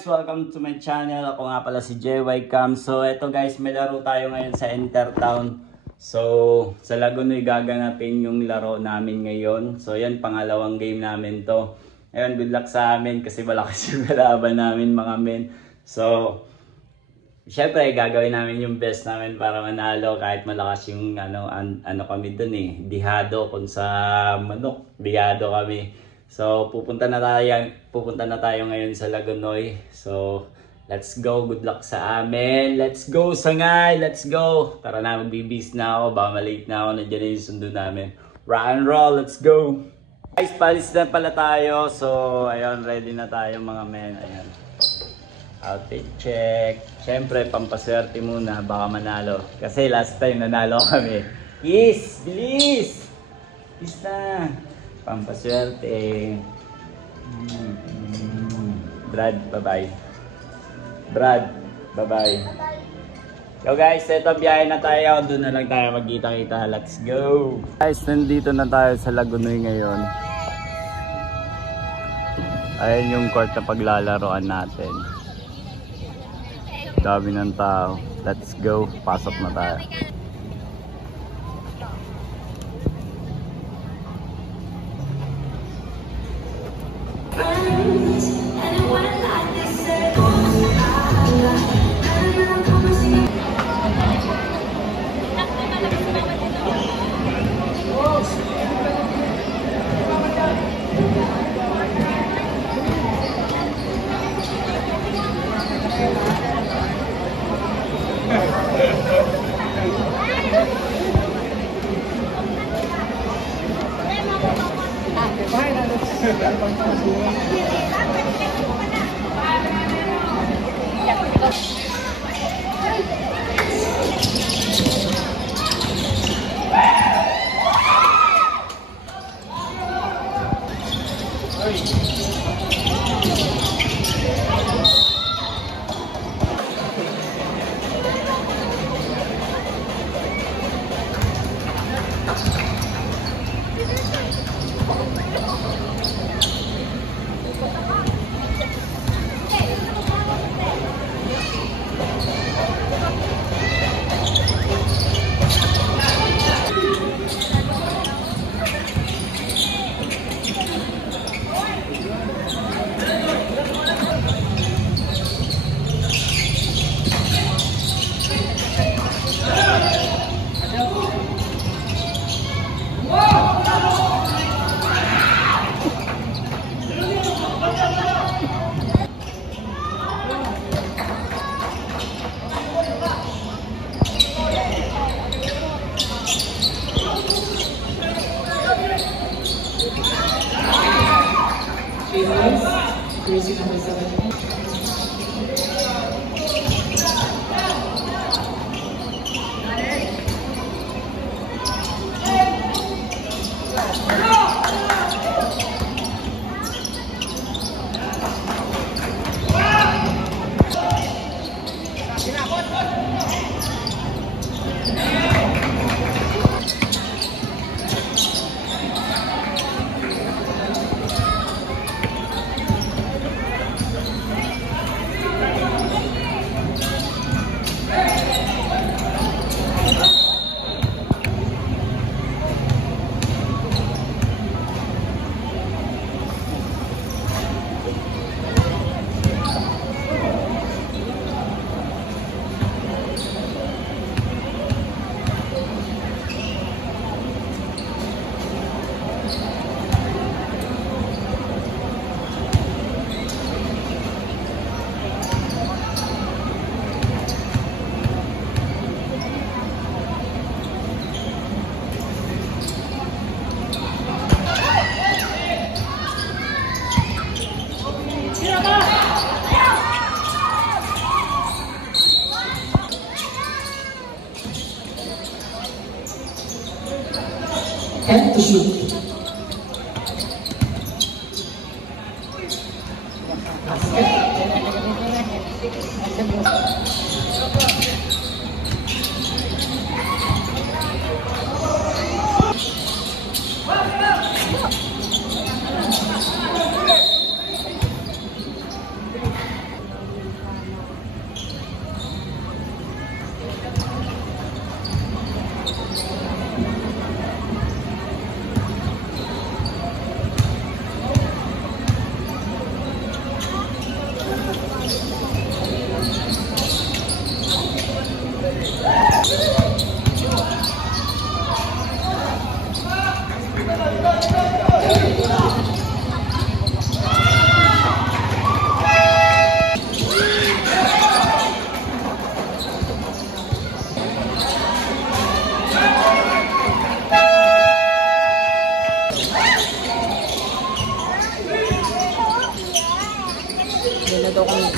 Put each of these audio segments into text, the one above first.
guys! Welcome to my channel. Ako nga pala si JY Cam. So eto guys, may laro tayo ngayon sa Intertown. So sa Lagunoy gaganapin yung laro namin ngayon. So yan, pangalawang game namin to. Ayun, good luck sa amin kasi malakas yung kalaban namin mga men. So syempre gagawin namin yung best namin para manalo kahit malakas yung ano kami dun eh. Dihado kung sa manok, dihado kami. So pupunta na tayo ngayon sa Lagunoy. So let's go, good luck sa amin. Let's go Sangay, let's go. Tara na, magbibis na ako, baka malate na ako, nandiyan na yung sundo namin. Rock and roll, let's go. Guys, palis na pala tayo. So ayun, ready na tayo mga men. Ayan, outfit check. Siyempre pampaswerte muna, baka manalo. Kasi last time nanalo kami. Yes, bilis! Bilis na! Pampaswerte. Brad, bye-bye. Brad, bye-bye. So guys, ito biyahe na tayo. Doon na lang tayo magkita-kita. Let's go! Guys, nandito na tayo sa Lagunoy ngayon. Ayan yung court na paglalaroan natin. Dami ng tao. Let's go. Pasok na tayo. Jersey number 7. And to shoot. Hindi na daw kami.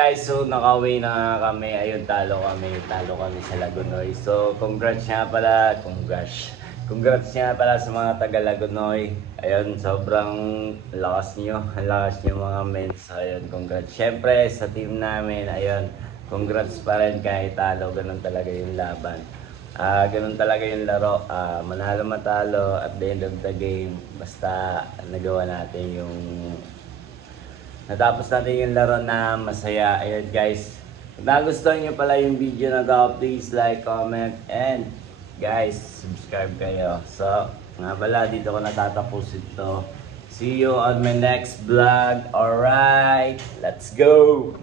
Guys, so nakauwi na kami. Ayun, talo kami sa Lagunoy. So, congrats nga pala sa mga taga Lagunoy. Ayun, sobrang lakas nyo mga men. So, ayun, congrats. Syempre, sa team namin, ayun, congrats pa rin kahit talo. Ganun talaga yung laban. Ganun talaga yung laro. Manalo matalo at the end of the game. Basta nagawa natin yung natapos natin yung laro na masaya. Ayun guys, kung nagustuhan nyo pala yung video na to, please like, comment, and guys, subscribe kayo. So, nga pala, dito ko natatapos ito. See you on my next vlog. Alright, let's go!